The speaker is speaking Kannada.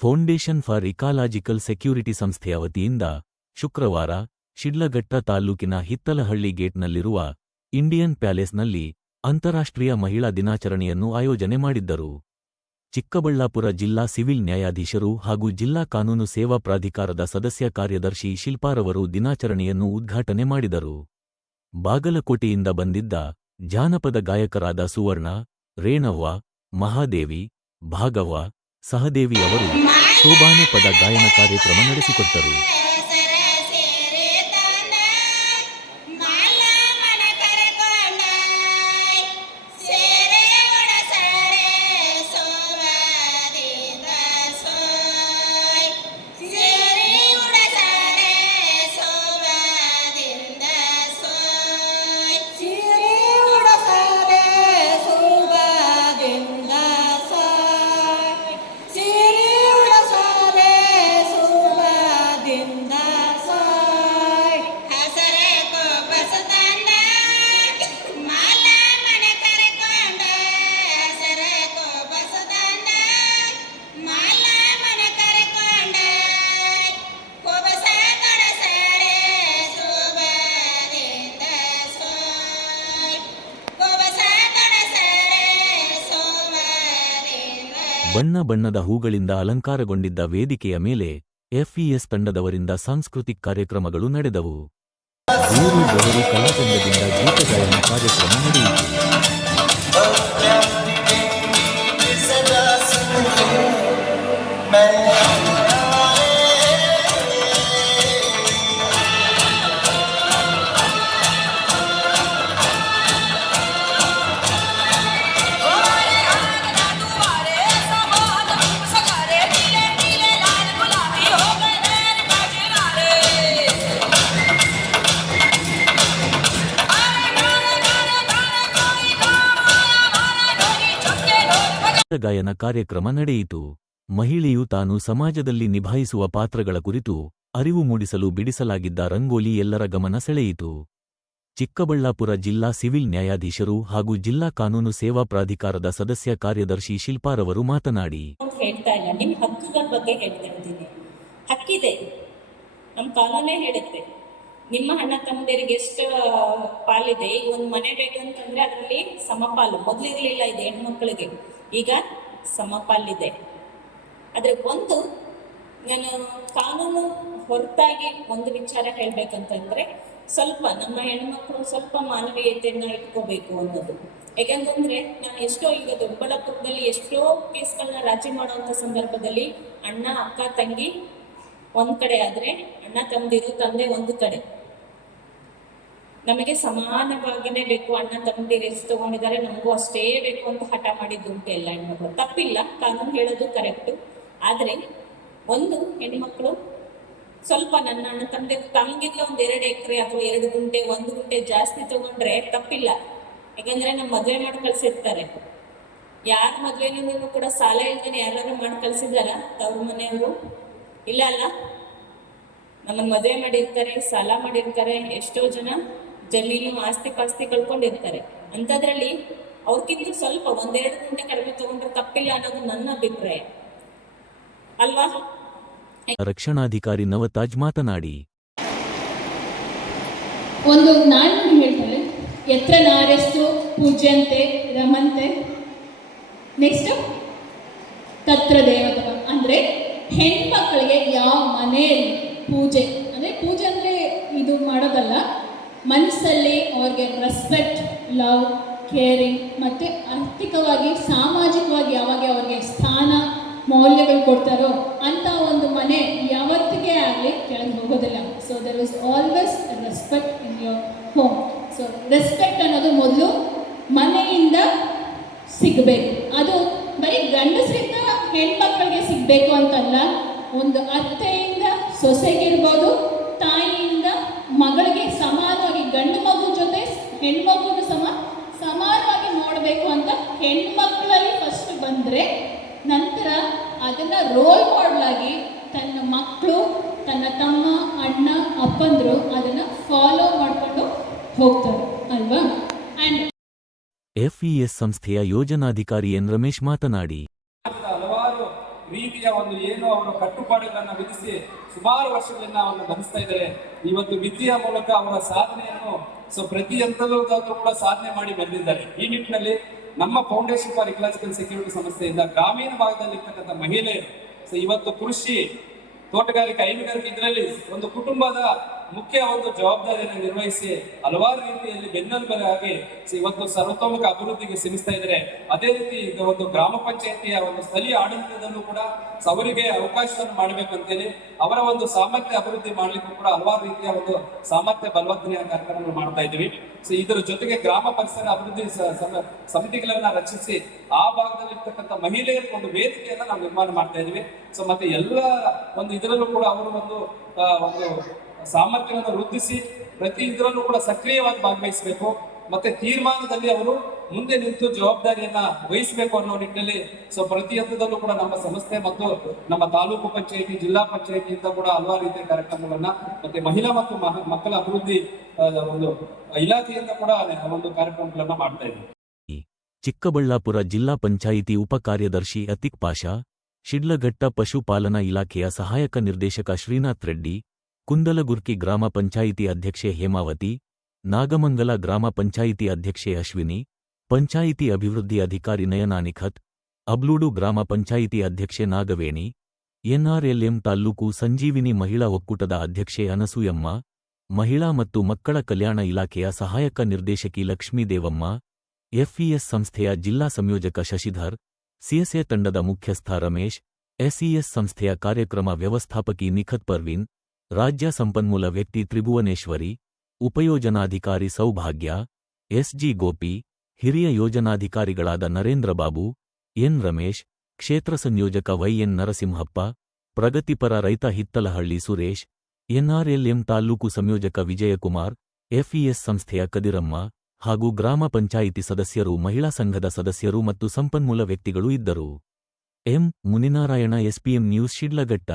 ಫೌಂಡೇಶನ್ ಫಾರ್ ಇಕಾಲಾಜಿಕಲ್ ಸೆಕ್ಯೂರಿಟಿ ಸಂಸ್ಥೆಯ ವತಿಯಿಂದ ಶುಕ್ರವಾರ ಶಿಡ್ಲಘಟ್ಟ ತಾಲ್ಲೂಕಿನ ಹಿತ್ತಲಹಳ್ಳಿ ಗೇಟ್ನಲ್ಲಿರುವ ಇಂಡಿಯನ್ ಪ್ಯಾಲೇಸ್ನಲ್ಲಿ ಅಂತಾರಾಷ್ಟ್ರೀಯ ಮಹಿಳಾ ದಿನಾಚರಣೆಯನ್ನು ಆಯೋಜನೆ ಮಾಡಿದ್ದರು. ಚಿಕ್ಕಬಳ್ಳಾಪುರ ಜಿಲ್ಲಾ ಸಿವಿಲ್ ನ್ಯಾಯಾಧೀಶರು ಹಾಗೂ ಜಿಲ್ಲಾ ಕಾನೂನು ಸೇವಾ ಪ್ರಾಧಿಕಾರದ ಸದಸ್ಯ ಕಾರ್ಯದರ್ಶಿ ಶಿಲ್ಪಾರವರು ದಿನಾಚರಣೆಯನ್ನು ಉದ್ಘಾಟನೆ ಮಾಡಿದರು. ಬಾಗಲಕೋಟೆಯಿಂದ ಬಂದಿದ್ದ ಜಾನಪದ ಗಾಯಕರಾದ ಸುವರ್ಣ, ರೇಣವ್ವ, ಮಹಾದೇವಿ, ಭಾಗವ್ವ, ಸಹದೇವಿ ಅವರು ಶೋಭಾನೆ ಪದ ಗಾಯನ ಕಾರ್ಯಕ್ರಮ ನಡೆಸಿಕೊಟ್ಟರು. ಬಣ್ಣ ಬಣ್ಣದ ಹೂಗಳಿಂದ ಅಲಂಕಾರಗೊಂಡಿದ್ದ ವೇದಿಕೆಯ ಮೇಲೆ ಎಫ್ಇಎಸ್ ತಂಡದವರಿಂದ ಸಾಂಸ್ಕೃತಿಕ ಕಾರ್ಯಕ್ರಮಗಳು ನಡೆದವು. ಊರು ಬೆವರು ಕಲಾತಂಡದಿಂದ ಗೀತಗಾಯನ ಕಾರ್ಯಕ್ರಮ ನಡೆಯಿತು. ಗಾಯನ ಕಾರ್ಯಕ್ರಮ ನಡೆಯಿತು. ಮಹಿಳೆಯು ತಾನು ಸಮಾಜದಲ್ಲಿ ನಿಭಾಯಿಸುವ ಪಾತ್ರಗಳ ಕುರಿತು ಅರಿವು ಮೂಡಿಸಲು ಬಿಡಿಸಲಾಗಿದ್ದ ರಂಗೋಲಿ ಎಲ್ಲರ ಗಮನ ಸೆಳೆಯಿತು. ಚಿಕ್ಕಬಳ್ಳಾಪುರ ಜಿಲ್ಲಾ ಸಿವಿಲ್ ನ್ಯಾಯಾಧೀಶರು ಹಾಗೂ ಜಿಲ್ಲಾ ಕಾನೂನು ಸೇವಾ ಪ್ರಾಧಿಕಾರದ ಸದಸ್ಯ ಕಾರ್ಯದರ್ಶಿ ಶಿಲ್ಪಾರವರು ಮಾತನಾಡಿ, ಹೇಳ್ತಾ ಇಲ್ಲ, ನಿಮ್ಮ ಹಕ್ಕುಗಳ ಬಗ್ಗೆ ಹೇಳ್ತಾ ಇದ್ದೀನಿ. ಹಕ್ಕಿದೆ, ನಮ್ಮ ಕಾನೂನೇ ಹೇಳುತ್ತೆ. ನಿಮ್ಮ ಅಣ್ಣ ತಮ್ಮಂದಿರಿಗೆ ಎಷ್ಟು ಪಾಲಿದೆ. ಈಗ ಒಂದು ಮನೆ ಬೇಕಂತಂದ್ರೆ ಅದರಲ್ಲಿ ಸಮಪಾಲು ಮೊದಲಿರಲಿಲ್ಲ, ಇದೆ ಹೆಣ್ಮಕ್ಳಿಗೆ, ಈಗ ಸಮಪಾಲಿದೆ. ಆದರೆ ಒಂದು ನಾನು ಕಾನೂನು ಹೊರತಾಗಿ ಒಂದು ವಿಚಾರ ಹೇಳ್ಬೇಕಂತಂದ್ರೆ, ಸ್ವಲ್ಪ ನಮ್ಮ ಹೆಣ್ಮಕ್ಳು ಸ್ವಲ್ಪ ಮಾನವೀಯತೆಯನ್ನ ಇಟ್ಕೋಬೇಕು ಅನ್ನೋದು. ಯಾಕಂತಂದ್ರೆ ನಾನು ಎಷ್ಟೋ ಈಗ ದೊಡ್ಡಬಳ್ಳಾಪುರದಲ್ಲಿ ಎಷ್ಟೋ ಕೇಸ್ಗಳನ್ನ ರಾಜಿ ಮಾಡುವಂಥ ಸಂದರ್ಭದಲ್ಲಿ ಅಣ್ಣ ಅಕ್ಕ ತಂಗಿ ಒಂದ್ ಕಡೆ ಆದ್ರೆ ಅಣ್ಣ ತಮ್ಮದಿರು ತಂದೆ ಒಂದು ಕಡೆ, ನಮಗೆ ಸಮಾನವಾಗಿನೇ ಬೇಕು, ಅಣ್ಣ ತಮ್ಮದಿರು ಎಷ್ಟು ತಗೊಂಡಿದ್ದಾರೆ ನಮಗೂ ಅಷ್ಟೇ ಬೇಕು ಅಂತ ಹಠ ಮಾಡಿದ್ದುಂಟು ಎಲ್ಲ ಹೆಣ್ಮಕ್ಳು. ತಪ್ಪಿಲ್ಲ, ಕಾನೂನು ಹೇಳೋದು ಕರೆಕ್ಟು. ಆದರೆ ಒಂದು ಹೆಣ್ಮಕ್ಳು ಸ್ವಲ್ಪ ನನ್ನ ಅಣ್ಣ ತಮ್ಗಿಂತ ಒಂದು 2 ಎಕರೆ ಅಥವಾ 2 ಗುಂಟೆ 1 ಗುಂಟೆ ಜಾಸ್ತಿ ತಗೊಂಡ್ರೆ ತಪ್ಪಿಲ್ಲ. ಯಾಕಂದ್ರೆ ನಮ್ಮ ಮದುವೆ ಮಾಡಿ ಕಳ್ಸಿರ್ತಾರೆ. ಯಾರ ಮದುವೆನೂ ಕೂಡ ಸಾಲ ಇಲ್ದೇನೆ ಯಾರು ಮಾಡಿ ಕಳ್ಸಿದಾರ ತವ್ರ ಮನೆಯವರು? ಇಲ್ಲ ಅಲ್ಲ, ನಮ್ಮನ್ನ ಮದುವೆ ಮಾಡಿರ್ತಾರೆ, ಸಾಲ ಮಾಡಿರ್ತಾರೆ, ಎಷ್ಟೋ ಜನ ಜಮೀನು ಆಸ್ತಿ ಪಾಸ್ತಿ ಕಳ್ಕೊಂಡಿರ್ತಾರೆ. ಅಂಥದ್ರಲ್ಲಿ ಅವ್ರಿಗಿಂತ ಸ್ವಲ್ಪ 1-2 ಗುಂಟೆ ಕಡಿಮೆ ತಗೊಂಡ್ರೆ ತಪ್ಪಿಲ್ಲ ಅನ್ನೋದು ನನ್ನ ಅಭಿಪ್ರಾಯ ಅಲ್ವಾ? ರಕ್ಷಣಾಧಿಕಾರಿ ನವತಾಜ್ ಮಾತನಾಡಿ, ಒಂದು ನಾಣ್ಣುಡಿ ಹೇಳ್ತಾರೆ, ಯತ್ರ ನಾರ್ಯಸ್ತು ಪೂಜ್ಯಂತೆ ರಮಂತೆ, ನೆಕ್ಸ್ಟ್ ತತ್ರ ದೇವತವ. ಅಂದರೆ ಹೆಣ್ಮಕ್ಳಿಗೆ ಯಾವ ಮನೆಯಲ್ಲಿ ಪೂಜೆ, ಅಂದರೆ ಪೂಜೆ ಅಂದರೆ ಇದು ಮಾಡೋದಲ್ಲ, ಮನಸ್ಸಲ್ಲಿ ಅವ್ರಿಗೆ ರೆಸ್ಪೆಕ್ಟ್, ಲವ್, ಕೇರಿಂಗ್ ಮತ್ತು ಆರ್ಥಿಕವಾಗಿ ಸಾಮಾಜಿಕವಾಗಿ ಯಾವಾಗ ಅವ್ರಿಗೆ ಸ್ಥಾನ ಮೌಲ್ಯಗಳು ಕೊಡ್ತಾರೋ ಅಂಥ ಒಂದು ಮನೆ ಯಾವತ್ತಿಗೆ ಆಗಲಿ ಕೆಳಗೆ ಹೋಗೋದಿಲ್ಲ. So there is always respect in your home. So respect ಅನ್ನೋದು ಮೊದಲು ಮನೆಯಿಂದ ಸಿಗಬೇಕು. ಅದು ಬರೀ ಗಂಡಸರಿಂದ ಹೆಣ್ಮಕ್ಳಿಗೆ ಸಿಗಬೇಕು ಅಂತಲ್ಲ, ಒಂದು ಅತ್ತೆಯಿಂದ ಸೊಸೆಗಿರ್ಬೋದು, ತಾಯಿಯಿಂದ ಮಗಳಿಗೆ ಸಮಾನವಾಗಿ, ಗಂಡು ಮಗು ಜೊತೆ ಹೆಣ್ಮಗುನು ಸಮಾನವಾಗಿ ನೋಡಬೇಕು ಅಂತ ಹೆಣ್ಮಕ್ಳಲ್ಲಿ ಫಸ್ಟ್ ಬಂದರೆ, ನಂತರ ಅದನ್ನು ರೋಲ್ ಮಾಡಲಾಗಿ ತನ್ನ ಮಕ್ಕಳು, ತನ್ನ ತಮ್ಮ, ಅಣ್ಣ, ಅಪ್ಪಂದರು ಅದನ್ನು ಫಾಲೋ ಮಾಡಿಕೊಂಡು ಹೋಗ್ತಾರೆ ಅಲ್ವಾ? ಆ್ಯಂಡ್ ಎಫ್ಇಎಸ್ ಸಂಸ್ಥೆಯ ಯೋಜನಾಧಿಕಾರಿ ಎನ್ ರಮೇಶ್ ಮಾತನಾಡಿ, ಹಲವಾರು ರೀತಿಯ ಒಂದು ಏನು ಅವರು ಕಟ್ಟುಪಾಡುಗಳನ್ನ ವಿಧಿಸಿ ಸುಮಾರು ವರ್ಷಗಳನ್ನ ಅವರು ಗಮನಿಸ್ತಾ ಇದ್ದಾರೆ. ಇವತ್ತು ವಿದ್ಯೆಯ ಮೂಲಕ ಅವರ ಸಾಧನೆಯನ್ನು ಪ್ರತಿ ಹಂತದಲ್ಲೂ ಕೂಡ ಸಾಧನೆ ಮಾಡಿ ಬಂದಿದ್ದಾರೆ. ಈ ನಿಟ್ಟಿನಲ್ಲಿ ನಮ್ಮ ಫೌಂಡೇಶನ್ ಫಾರ್ ಇಕಲಾಜಿಕಲ್ ಸೆಕ್ಯೂರಿಟಿ ಸಂಸ್ಥೆಯಿಂದ ಗ್ರಾಮೀಣ ಭಾಗದಲ್ಲಿ ಇರ್ತಕ್ಕಂಥ ಮಹಿಳೆಯರು ಇವತ್ತು ಕೃಷಿ, ತೋಟಗಾರಿಕೆ, ಹೈನುಗಾರಿಕೆ ಇದರಲ್ಲಿ ಒಂದು ಕುಟುಂಬದ ಮುಖ್ಯ ಒಂದು ಜವಾಬ್ದಾರಿಯನ್ನು ನಿರ್ವಹಿಸಿ ಹಲವಾರು ರೀತಿಯಲ್ಲಿ ಬೆನ್ನೆಲುಬಾಗಿ ಇವತ್ತು ಸರ್ವತೋಮುಖ ಅಭಿವೃದ್ಧಿಗೆ ಶ್ರಮಿಸ್ತಾ ಇದ್ದಾರೆ. ಅದೇ ರೀತಿ ಈಗ ಒಂದು ಗ್ರಾಮ ಪಂಚಾಯತಿಯ ಒಂದು ಸ್ಥಳೀಯ ಆಡಳಿತದಲ್ಲೂ ಕೂಡ ಅವರಿಗೆ ಅವಕಾಶವನ್ನು ಮಾಡಬೇಕಂತೇಳಿ ಅವರ ಒಂದು ಸಾಮರ್ಥ್ಯ ಅಭಿವೃದ್ಧಿ ಮಾಡಲಿಕ್ಕೂ ಕೂಡ ಹಲವಾರು ರೀತಿಯ ಒಂದು ಸಾಮರ್ಥ್ಯ ಬಲವರ್ಧನೆಯ ಕಾರ್ಯಕ್ರಮಗಳು ಮಾಡ್ತಾ ಇದ್ದೀವಿ. ಇದರ ಜೊತೆಗೆ ಗ್ರಾಮ ಪರಿಸರ ಅಭಿವೃದ್ಧಿ ಸಮಿತಿಗಳನ್ನ ರಚಿಸಿ ಆ ಭಾಗದಲ್ಲಿರ್ತಕ್ಕಂಥ ಮಹಿಳೆಯರಿಗೆ ಒಂದು ವೇದಿಕೆಯನ್ನ ನಾವು ನಿರ್ಮಾಣ ಮಾಡ್ತಾ ಇದ್ದೀವಿ. ಮತ್ತೆ ಎಲ್ಲ ಒಂದು ಇದರಲ್ಲೂ ಕೂಡ ಅವರು ಒಂದು ಸಾಮರ್ಥ್ಯವನ್ನು ವೃದ್ಧಿಸಿ ಪ್ರತಿ ಇದರಲ್ಲೂ ಕೂಡ ಸಕ್ರಿಯವಾಗಿ ಭಾಗವಹಿಸಬೇಕು. ಮತ್ತೆ ತೀರ್ಮಾನದಲ್ಲಿ ಅವರು ಮುಂದೆ ನಿಂತು ಜವಾಬ್ದಾರಿಯನ್ನ ವಹಿಸಬೇಕು ಅನ್ನೋ ನಿಟ್ಟಿನಲ್ಲಿ ಪ್ರತಿ ಹಂತದಲ್ಲೂ ಕೂಡ ನಮ್ಮ ಸಂಸ್ಥೆ ಮತ್ತು ನಮ್ಮ ತಾಲೂಕು ಪಂಚಾಯಿತಿ, ಜಿಲ್ಲಾ ಪಂಚಾಯಿತಿಯಿಂದ ಕೂಡ ಹಲವಾರು ರೀತಿಯ ಕಾರ್ಯಕ್ರಮಗಳನ್ನ ಮತ್ತೆ ಮಹಿಳಾ ಮತ್ತು ಮಕ್ಕಳ ಅಭಿವೃದ್ಧಿ ಒಂದು ಇಲಾಖೆಯಿಂದ ಕೂಡ ಒಂದು ಕಾರ್ಯಕ್ರಮಗಳನ್ನ ಮಾಡ್ತಾ ಇದ್ದೀವಿ. ಚಿಕ್ಕಬಳ್ಳಾಪುರ ಜಿಲ್ಲಾ ಪಂಚಾಯಿತಿ ಉಪಕಾರ್ಯದರ್ಶಿ ಅತಿಕ್ ಪಾಷಾ, ಶಿಡ್ಲಘಟ್ಟ ಪಶುಪಾಲನಾ ಇಲಾಖೆಯ ಸಹಾಯಕ ನಿರ್ದೇಶಕ ಶ್ರೀನಾಥ್ ರೆಡ್ಡಿ, ಕುಂದಲಗುರ್ಕಿ ಗ್ರಾಮ ಪಂಚಾಯಿತಿ ಅಧ್ಯಕ್ಷೆ ಹೇಮಾವತಿ, ನಾಗಮಂಗಲ ಗ್ರಾಮ ಪಂಚಾಯಿತಿ ಅಧ್ಯಕ್ಷೆ ಅಶ್ವಿನಿ, ಪಂಚಾಯಿತಿ ಅಭಿವೃದ್ಧಿ ಅಧಿಕಾರಿ ನಯನಾ ನಿಖತ್, ಅಬ್ಲೂಡು ಗ್ರಾಮ ಪಂಚಾಯಿತಿ ಅಧ್ಯಕ್ಷೆ ನಾಗವೇಣಿ, ಎನ್ಆರ್ಎಲ್ಎಂ ತಾಲ್ಲೂಕು ಸಂಜೀವಿನಿ ಮಹಿಳಾ ಒಕ್ಕೂಟದ ಅಧ್ಯಕ್ಷೆ ಅನಸೂಯಮ್ಮ, ಮಹಿಳಾ ಮತ್ತು ಮಕ್ಕಳ ಕಲ್ಯಾಣ ಇಲಾಖೆಯ ಸಹಾಯಕ ನಿರ್ದೇಶಕಿ ಲಕ್ಷ್ಮೀದೇವಮ್ಮ, ಎಫ್ಇಎಸ್ ಸಂಸ್ಥೆಯ ಜಿಲ್ಲಾ ಸಂಯೋಜಕ ಶಶಿಧರ್, ಸಿಎಸ್ಎ ತಂಡದ ಮುಖ್ಯಸ್ಥ ರಮೇಶ್, ಎಸ್ಇಎಸ್ ಸಂಸ್ಥೆಯ ಕಾರ್ಯಕ್ರಮ ವ್ಯವಸ್ಥಾಪಕಿ ನಿಖತ್ ಪರ್ವೀನ್, ರಾಜ್ಯ ಸಂಪನ್ಮೂಲ ವ್ಯಕ್ತಿ ತ್ರಿಭುವನೇಶ್ವರಿ, ಉಪಯೋಜನಾಧಿಕಾರಿ ಸೌಭಾಗ್ಯ, ಎಸ್ಜಿ ಗೋಪಿ, ಹಿರಿಯ ಯೋಜನಾಧಿಕಾರಿಗಳಾದ ನರೇಂದ್ರ ಬಾಬು, ಎನ್ ರಮೇಶ್, ಕ್ಷೇತ್ರ ಸಂಯೋಜಕ ವೈಎನ್ ನರಸಿಂಹಪ್ಪ, ಪ್ರಗತಿಪರ ರೈತ ಹಿತ್ತಲಹಳ್ಳಿ ಸುರೇಶ್, ಎನ್ಆರ್ಎಲ್ಎಂ ತಾಲ್ಲೂಕು ಸಂಯೋಜಕ ವಿಜಯಕುಮಾರ್, ಎಫ್ಇಎಸ್ ಸಂಸ್ಥೆಯ ಕದಿರಮ್ಮ ಹಾಗೂ ಗ್ರಾಮ ಪಂಚಾಯಿತಿ ಸದಸ್ಯರು, ಮಹಿಳಾ ಸಂಘದ ಸದಸ್ಯರು ಮತ್ತು ಸಂಪನ್ಮೂಲ ವ್ಯಕ್ತಿಗಳು ಇದ್ದರು. M Muninarayana, SPM news, Sidlaghatta.